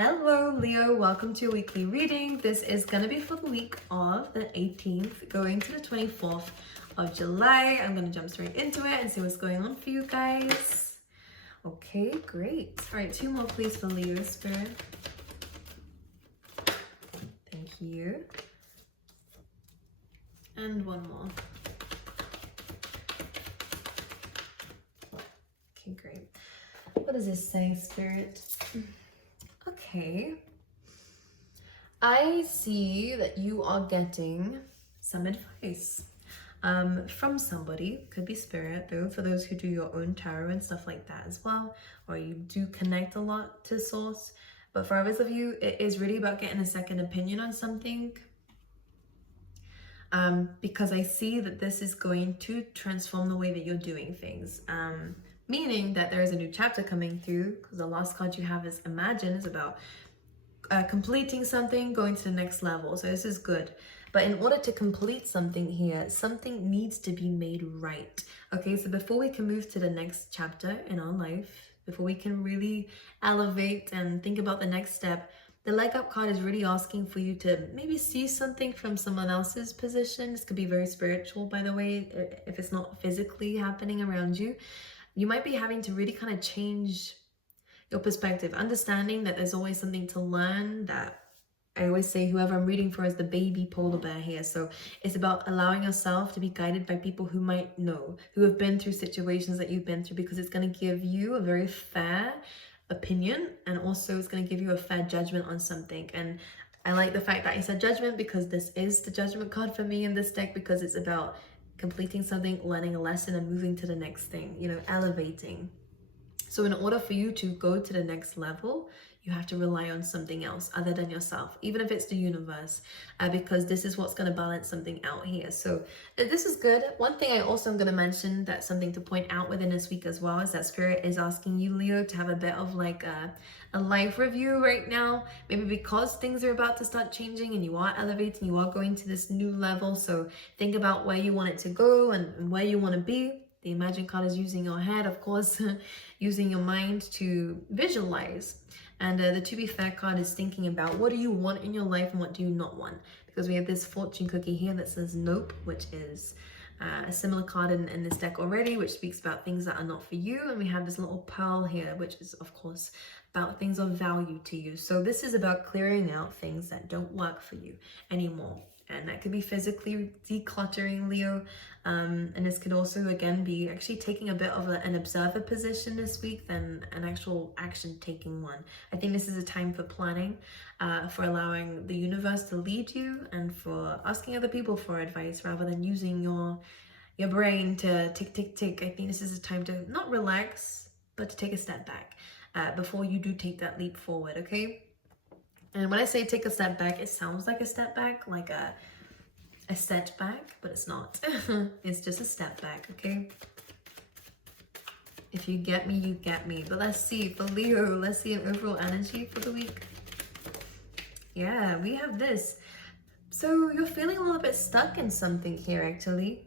Hello Leo, welcome to your weekly reading. This is going to be for the week of the 18th going to the 24th of July. I'm going to jump straight into it and see what's going on for you guys. Okay, great. All right, two more please for Leo Spirit. Thank you. And one more. Okay, great. What does this say, Spirit? Okay, I see that you are getting some advice from somebody. Could be spirit, though, for those who do your own tarot and stuff like that as well, or you do connect a lot to source. But for others of you, it is really about getting a second opinion on something, because I see that this is going to transform the way that you're doing things. Meaning that there is a new chapter coming through, because the last card you have is Imagine, is about completing something, going to the next level. So this is good. But in order to complete something here, something needs to be made right. Okay, so before we can move to the next chapter in our life, before we can really elevate and think about the next step, the leg up card is really asking for you to maybe see something from someone else's position. This could be very spiritual, by the way, if it's not physically happening around you. You might be having to really kind of change your perspective, understanding that there's always something to learn. That I always say whoever I'm reading for is the baby polar bear here. So it's about allowing yourself to be guided by people who might know, who have been through situations that you've been through, because it's going to give you a very fair opinion, and also it's going to give you a fair judgment on something. And I like the fact that I said judgment, because this is the judgment card for me in this deck, because it's about completing something, learning a lesson, and moving to the next thing, you know, elevating. So in order for you to go to the next level, you have to rely on something else other than yourself, even if it's the universe, because this is what's going to balance something out here. So this is good. One thing I also am going to mention, that's something to point out within this week as well, is that Spirit is asking you, Leo, to have a bit of like a life review right now, maybe because things are about to start changing and you are elevating, you are going to this new level. So think about where you want it to go and where you want to be. The Imagine card is using your head, of course, using your mind to visualize. And the To Be Fair card is thinking about what do you want in your life and what do you not want. Because we have this fortune cookie here that says Nope, which is a similar card in this deck already, which speaks about things that are not for you. And we have this little pearl here, which is, of course, about things of value to you. So this is about clearing out things that don't work for you anymore. And that could be physically decluttering, Leo. And this could also, again, be actually taking a bit of an observer position this week than an actual action-taking one. I think this is a time for planning, for allowing the universe to lead you, and for asking other people for advice rather than using your brain to tick, tick, tick. I think this is a time to not relax, but to take a step back before you do take that leap forward, okay? And when I say take a step back, it sounds like a step back, like a setback, but it's not. It's just a step back, okay? If you get me, you get me. But let's see, for Leo, let's see an overall energy for the week. Yeah, we have this. So you're feeling a little bit stuck in something here, actually.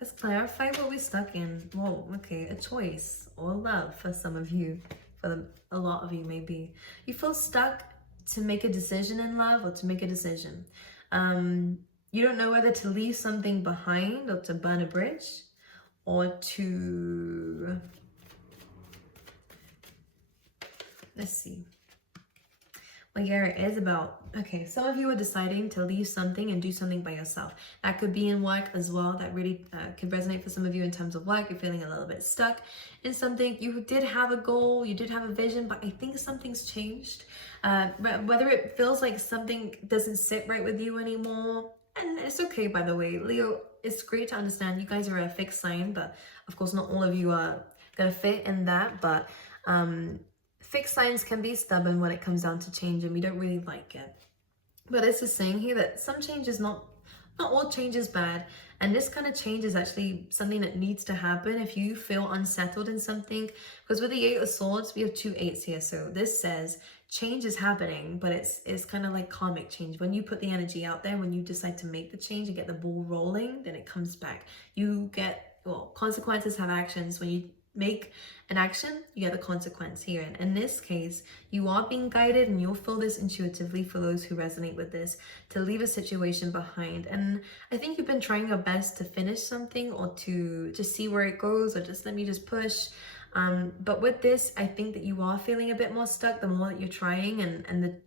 Let's clarify what we're stuck in. Whoa, okay, a choice or love for some of you, for a lot of you maybe. You feel stuck to make a decision in love, or to make a decision. You don't know whether to leave something behind, or to burn a bridge, or to, let's see. Well, yeah, it is about, okay, some of you are deciding to leave something and do something by yourself. That could be in work as well. That really could resonate for some of you in terms of work. You're feeling a little bit stuck in something. You did have a goal, you did have a vision, but I think something's changed. Whether it feels like something doesn't sit right with you anymore, and it's okay, by the way, Leo, it's great to understand you guys are a fixed sign, but of course not all of you are gonna fit in that, but fixed signs can be stubborn when it comes down to change, and we don't really like it. But this is saying here that some change is not all change is bad, and this kind of change is actually something that needs to happen if you feel unsettled in something. Because with the 8 of Swords, we have 2 8s here, so this says change is happening, but it's kind of like karmic change. When you put the energy out there, when you decide to make the change and get the ball rolling, then it comes back. You get, well, consequences have actions. When you make an action, you get the consequence here. And in this case, you are being guided, and you'll feel this intuitively for those who resonate with this, to leave a situation behind. And I think you've been trying your best to finish something, or to just see where it goes, or just let me just push. But with this, I think that you are feeling a bit more stuck the more that you're trying, and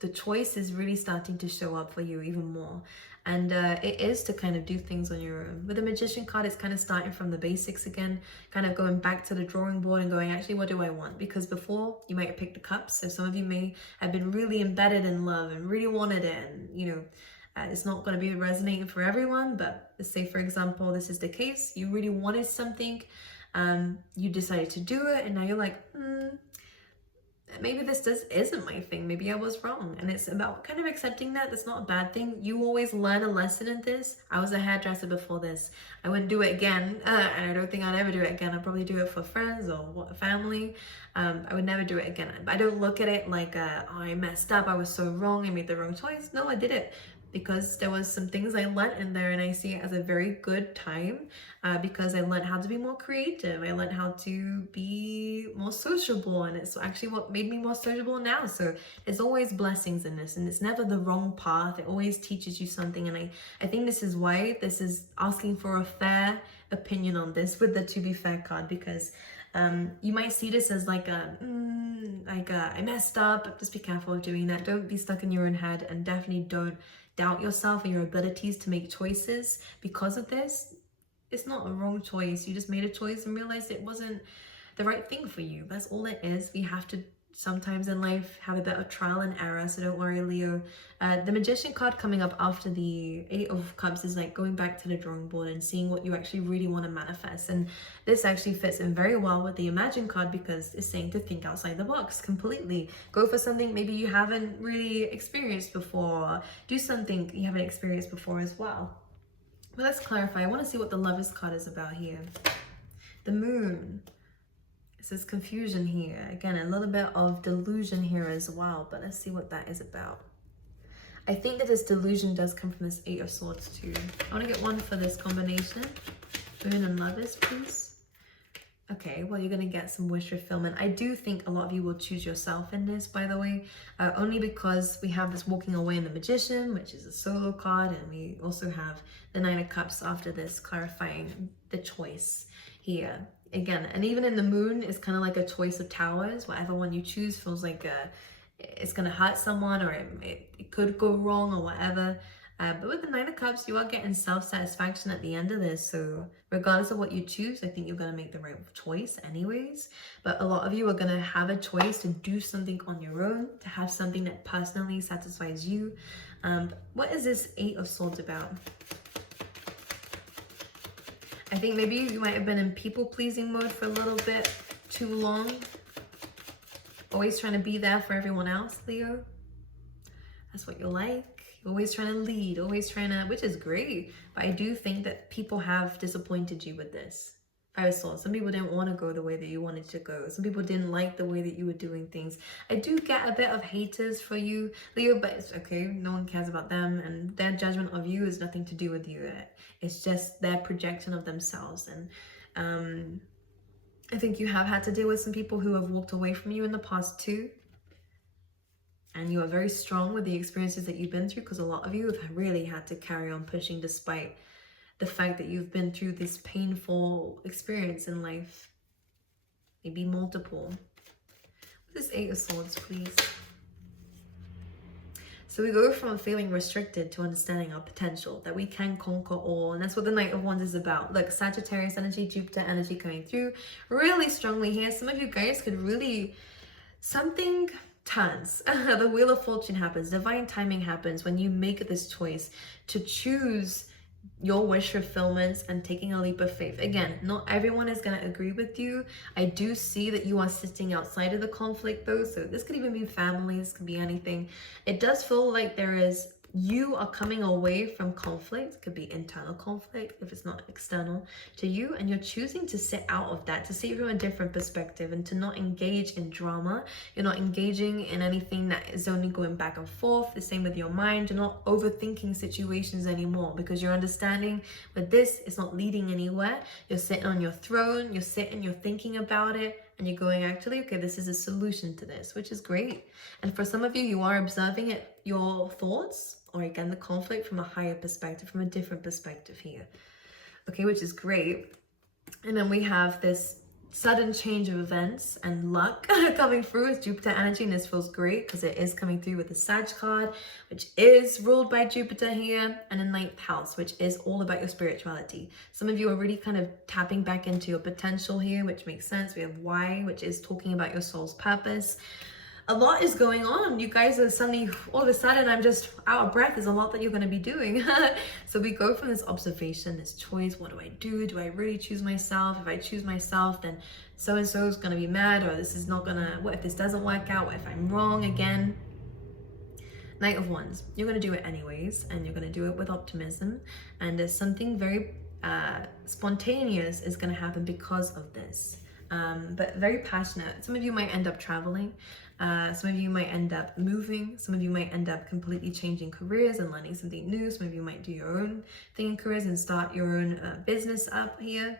the choice is really starting to show up for you even more. And it is to kind of do things on your own. With the Magician card, it's kind of starting from the basics again, kind of going back to the drawing board and going, actually, what do I want? Because before, you might have picked the cups. So some of you may have been really embedded in love and really wanted it. And, you know, it's not going to be resonating for everyone. But let's say, for example, this is the case. You really wanted something. You decided to do it. And now you're like, maybe this isn't my thing. Maybe I was wrong. And it's about kind of accepting that. That's not a bad thing. You always learn a lesson in this. I was a hairdresser before this. I wouldn't do it again. And I don't think I'd ever do it again. I'd probably do it for friends or family. I would never do it again. I don't look at it like, oh, I messed up. I was so wrong. I made the wrong choice. No, I did it because there was some things I learned in there, and I see it as a very good time because I learned how to be more creative. I learned how to be more sociable, and it's actually what made me more sociable now. So there's always blessings in this, and it's never the wrong path. It always teaches you something, and I think this is why this is asking for a fair opinion on this with the To Be Fair card, because you might see this as like I messed up. Just be careful of doing that. Don't be stuck in your own head, and definitely don't doubt yourself and your abilities to make choices because of this. It's not a wrong choice. You just made a choice and realized it wasn't the right thing for you. That's all it is. We have to sometimes in life have a bit of trial and error, so don't worry, Leo. The Magician card coming up after the Eight of Cups is like going back to the drawing board and seeing what you actually really want to manifest. And this actually fits in very well with the Imagine card, because it's saying to think outside the box completely. Go for something maybe you haven't really experienced before. Do something you haven't experienced before as well. But let's clarify. I want to see what the Lovers card is about here. The Moon. It says confusion here. Again, a little bit of delusion here as well, but let's see what that is about. I think that this delusion does come from this Eight of Swords too. I want to get one for this combination. Moon and Lovers, please. Okay, well, you're going to get some wish fulfillment. I do think a lot of you will choose yourself in this, by the way, only because we have this walking away in the Magician, which is a solo card, and we also have the Nine of Cups after this, clarifying the choice here. Again, and even in the Moon, it's kind of like a choice of towers. Whatever one you choose feels like it's going to hurt someone, or it could go wrong or whatever. But with the Nine of Cups, you are getting self-satisfaction at the end of this. So regardless of what you choose, I think you're going to make the right choice anyways. But a lot of you are going to have a choice to do something on your own, to have something that personally satisfies you. What is this Eight of Swords about? I think maybe you might have been in people-pleasing mode for a little bit too long. Always trying to be there for everyone else, Leo. That's what you're like. You're always trying to lead, always trying to, which is great. But I do think that people have disappointed you with this. Five of Swords. Some people didn't want to go the way that you wanted to go. Some people didn't like the way that you were doing things. I do get a bit of haters for you, Leo, but it's okay. No one cares about them, and their judgment of you has nothing to do with you. It's just their projection of themselves. And I think you have had to deal with some people who have walked away from you in the past too. And you are very strong with the experiences that you've been through, because a lot of you have really had to carry on pushing despite the fact that you've been through this painful experience in life. Maybe multiple. This Eight of Swords, please. So we go from feeling restricted to understanding our potential, that we can conquer all. And that's what the Knight of Wands is about. Look, Sagittarius energy, Jupiter energy coming through really strongly here. Some of you guys could really, something turns. The Wheel of Fortune happens. Divine timing happens when you make this choice to choose your wish fulfillments and taking a leap of faith. Again, not everyone is going to agree with you. I do see that you are sitting outside of the conflict though, so this could even be family, this could be anything. It does feel like there is you are coming away from conflict. It could be internal conflict if it's not external to you, and you're choosing to sit out of that, to see it from a different perspective, and to not engage in drama. You're not engaging in anything that is only going back and forth. The same with your mind. You're not overthinking situations anymore, because you're understanding with this, it's not leading anywhere. You're sitting on your throne, you're thinking about it, and you're going, actually, okay, this is a solution to this, which is great. And for some of you, you are observing it, your thoughts, or again, the conflict from a higher perspective, from a different perspective here. Okay, which is great. And then we have this sudden change of events and luck coming through with Jupiter energy, and this feels great because it is coming through with the Sag card, which is ruled by Jupiter here, and a 9th house, which is all about your spirituality. Some of you are really kind of tapping back into your potential here, which makes sense. We have Y, which is talking about your soul's purpose. A lot is going on. You guys are suddenly, all of a sudden, I'm just out of breath. There's a lot that you're going to be doing. So we go from this observation, this choice. What do I do? Do I really choose myself? If I choose myself, then so-and-so is going to be mad, or this is not going to, what if this doesn't work out? What if I'm wrong again? Knight of Wands. You're going to do it anyways, and you're going to do it with optimism. And there's something very spontaneous is going to happen because of this. But very passionate. Some of you might end up traveling. Some of you might end up moving. Some of you might end up completely changing careers and learning something new. Some of you might do your own thing in careers and start your own business up here.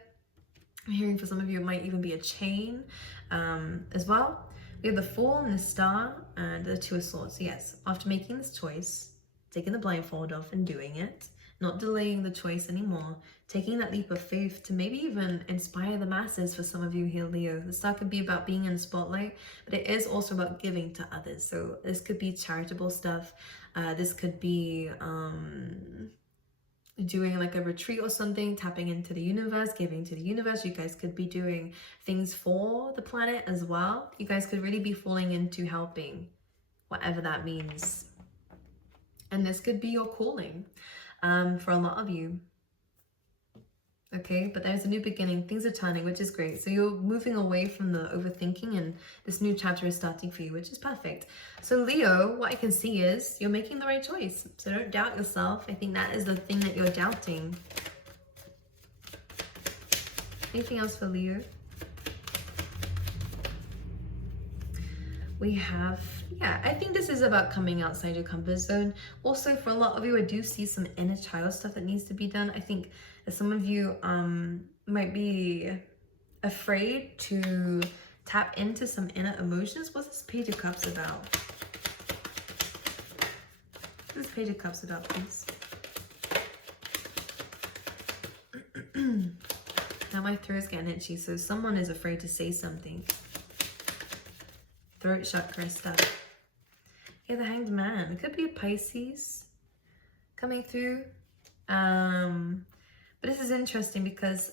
I'm hearing for some of you it might even be a chain as well. We have the Fool and the Star and the Two of Swords. Yes, after making this choice, taking the blindfold off and doing it, not delaying the choice anymore, taking that leap of faith to maybe even inspire the masses for some of you here, Leo. The star could be about being in the spotlight, but it is also about giving to others. So this could be charitable stuff. This could be doing like a retreat or something, tapping into the universe, giving to the universe. You guys could be doing things for the planet as well. You guys could really be falling into helping, whatever that means. And this could be your calling. For a lot of you. Okay, but there's a new beginning. Things are turning, which is great. So you're moving away from the overthinking, and this new chapter is starting for you, which is perfect. So Leo, what I can see is you're making the right choice. So don't doubt yourself. I think that is the thing that you're doubting. Anything else for Leo? We have, yeah, I think this is about coming outside your comfort zone. Also, for a lot of you, I do see some inner child stuff that needs to be done. I think that some of you might be afraid to tap into some inner emotions. What's this Page of Cups about? What's this Page of Cups about, please? Now my throat's getting itchy, so someone is afraid to say something. Throat chakra stuff. Yeah, the Hanged Man. It could be a Pisces coming through. But this is interesting because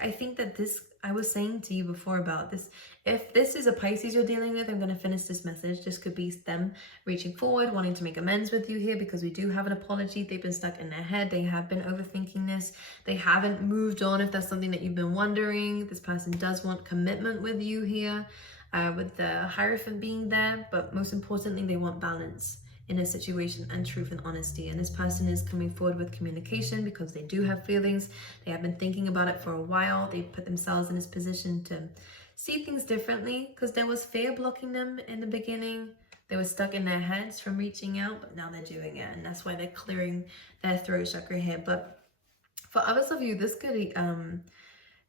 I think that this, I was saying to you before about this, if this is a Pisces you're dealing with, I'm going to finish this message. This could be them reaching forward, wanting to make amends with you here, because we do have an apology. They've been stuck in their head. They have been overthinking this. They haven't moved on, if that's something that you've been wondering. This person does want commitment with you here. With the Hierophant being there, but most importantly, they want balance in a situation and truth and honesty. And this person is coming forward with communication because they do have feelings. They have been thinking about it for a while. They put themselves in this position to see things differently because there was fear blocking them in the beginning. They were stuck in their heads from reaching out, but now they're doing it, and that's why they're clearing their throat chakra here. But for others of you, this could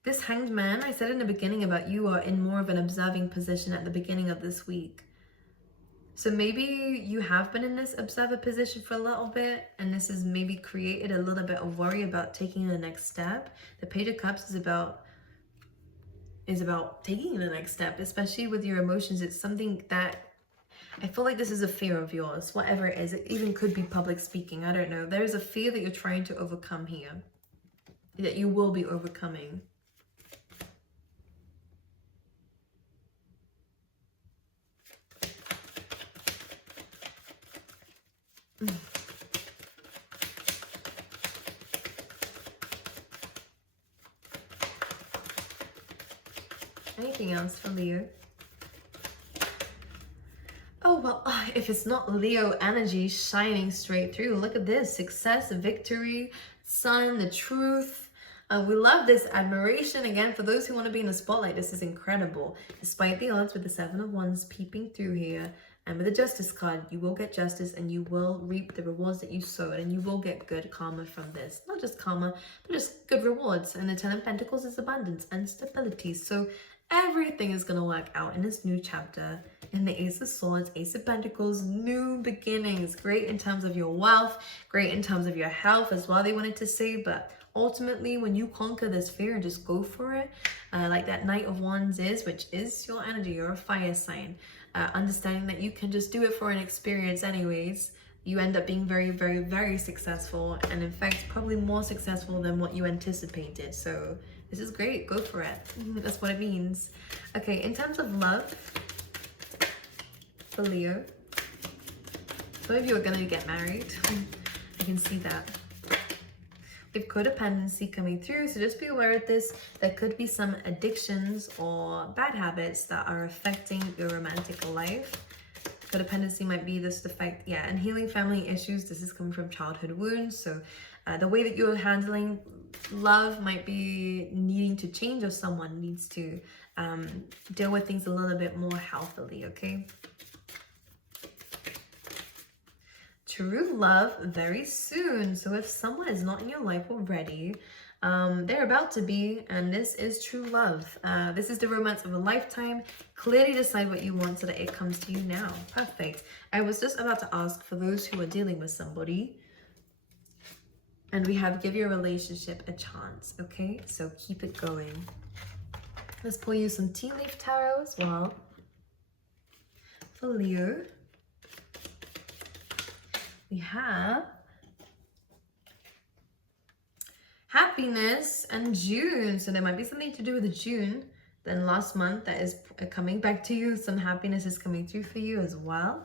this Hanged Man, I said in the beginning about you are in more of an observing position at the beginning of this week. So maybe you have been in this observer position for a little bit, and this has maybe created a little bit of worry about taking the next step. The Page of Cups is about taking the next step, especially with your emotions. It's something that I feel like this is a fear of yours, whatever it is. It even could be public speaking. I don't know. There's a fear that you're trying to overcome here, that you will be overcoming. Anything else for Leo? Oh, well, if it's not Leo energy shining straight through, look at this: success, victory, sun, the truth. We love this admiration. Again, for those who want to be in the spotlight, this is incredible. Despite the odds, with the Seven of Wands peeping through here, and with the Justice card, you will get justice and you will reap the rewards that you sowed, and you will get good karma from this. Not just karma, but just good rewards. And the Ten of Pentacles is abundance and stability. So everything is going to work out in this new chapter. And the Ace of Swords, Ace of Pentacles, new beginnings. Great in terms of your wealth, great in terms of your health as well, they wanted to say. But ultimately, when you conquer this fear and just go for it, like that Knight of Wands is, which is your energy, you're a fire sign. Understanding that you can just do it for an experience anyways, you end up being very, very, very successful. And in fact, probably more successful than what you anticipated. So this is great. Go for it. That's what it means. Okay, in terms of love, for Leo, some of you are going to get married. I can see that. We have codependency coming through, so just be aware of this. There could be some addictions or bad habits that are affecting your romantic life. Codependency might be this defect, yeah, and healing family issues. This is coming from childhood wounds, so the way that you're handling love might be needing to change, or someone needs to deal with things a little bit more healthily, okay? True love very soon. So if someone is not in your life already, they're about to be, and this is true love. This is the romance of a lifetime. Clearly decide what you want so that it comes to you now. Perfect. I was just about to ask for those who are dealing with somebody, and we have give your relationship a chance, okay? So keep it going. Let's pull you some tea leaf tarot as well for Leo. We have happiness and June. So there might be something to do with June than last month that is coming back to you. Some happiness is coming through for you as well.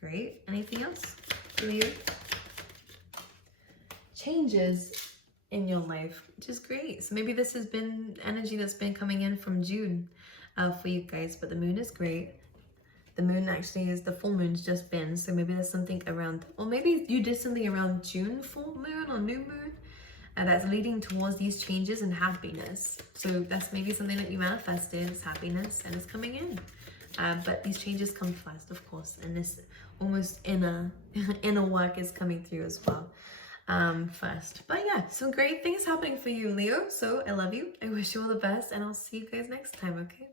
Great. Anything else for you? Changes in your life, which is great. So maybe this has been energy that's been coming in from June for you guys, but the moon is great. The moon actually is, the full moon's just been, so maybe there's something around, or maybe you did something around June full moon or new moon, and that's leading towards these changes and happiness. So that's maybe something that you manifested, is happiness, and it's coming in. But these changes come first, of course, and this almost inner work is coming through as well first. But yeah, some great things happening for you, Leo. So I love you. I wish you all the best, and I'll see you guys next time, okay?